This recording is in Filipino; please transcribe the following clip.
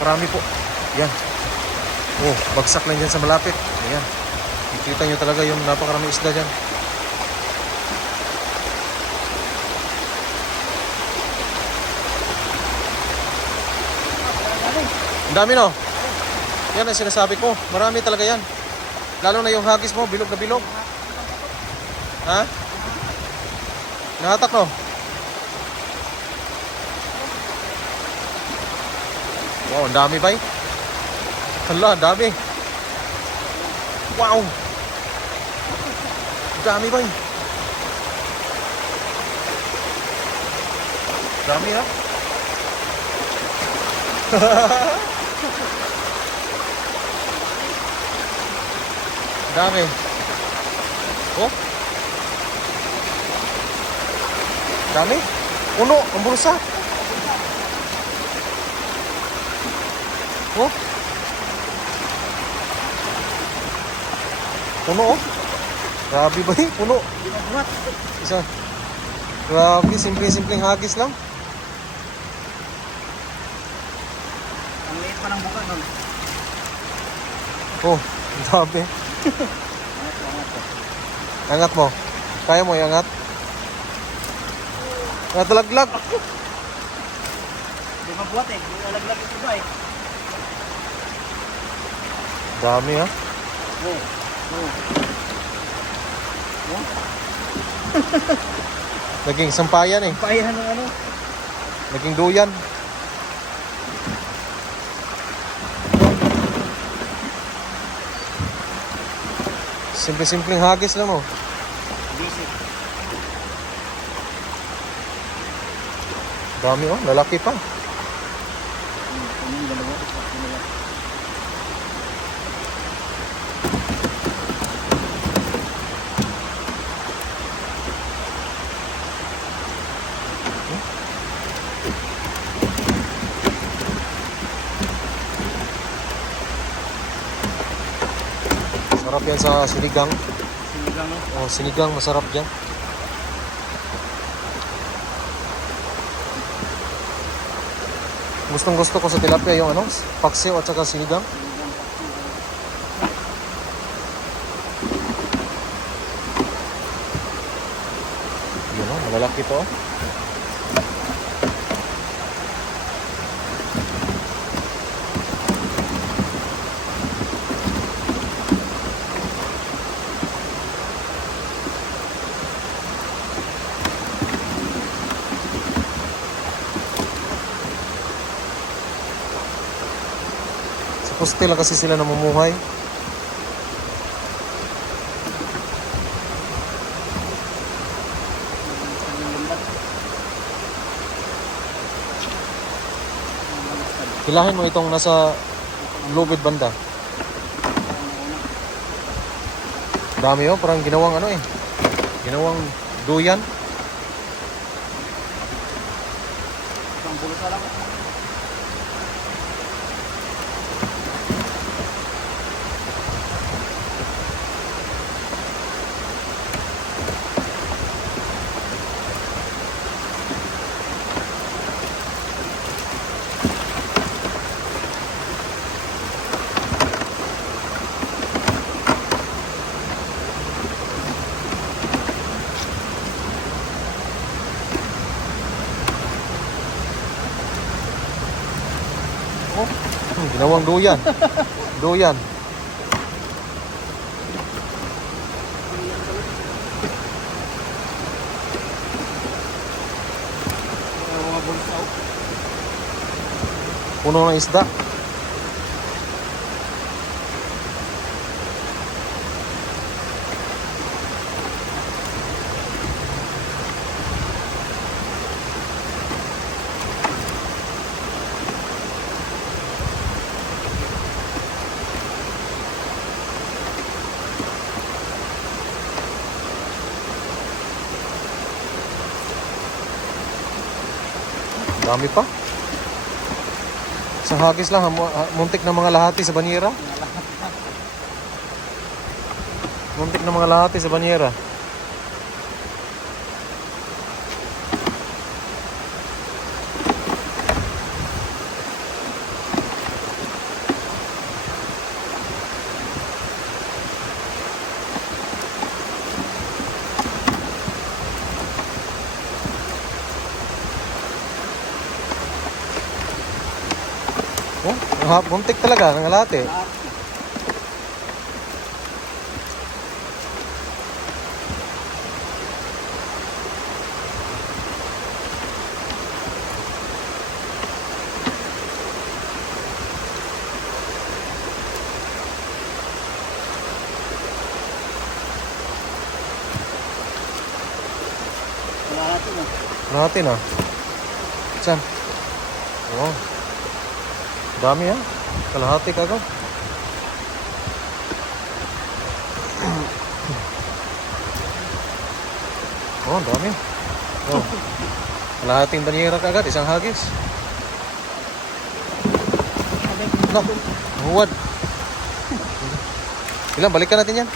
Napakarami po. Yan. Oh, bagsak lang dyan sa malapit. Ayan. Nakikita nyo talaga yung napakarami isda dyan. Ang dami no? Yan ang sinasabi ko. Marami talaga yan. Lalo na yung hagis mo, bilog na bilog. Ha? Nahatak no? Wow, ang dami bay. Hala, ang dami. Wow! Dami bay. Dami ha? Dami. Oh? Dami. Puno ang bulsa. Oh? Puno oh. Grabe ba eh? Puno. Isa. Grabe, simple-simpleng hagis lang. Ang liit pa ng buka nun. Oh, dami. Angat mo. Kaya mo iangat? Natalaglag. Hindi mabuhat eh. Hindi nalaglag yung iba eh. Dami ha. Oo. Oo. Naging sampayan eh. Payahan ng ano. Naging duyan. Simple-simpleng hagis lang oh. Busy. Dami oh, lalaki pa. Sarap yan sa sinigang. Sinigang no? Oh, sinigang masarap yan. Gustong gusto ko sa tilapia yung ano, paksiw at saka sinigang. Yun oh, malalaki to. Poste kasi sila namumuhay. Hilahin mo itong nasa lubid banda. Dami oh, parang ginawang ano eh. Ginawang duyan. Isang bulsa lang. Hmm, ginawang duyan. duyan. Puno ng isda. Dami pa. Sa hagis lang, muntik na mga lahati sa banyera. Muntik na mga lahati sa banyera. Oh, ha- buntik talaga. Wala natin ah. Natin ah. Saan? Oh. Dami ah. Kalahati kagad. Oh, dami. Oh. Kalahating banyera kagad, isang hagis. No, huwad. Ilan, balikan natin yan.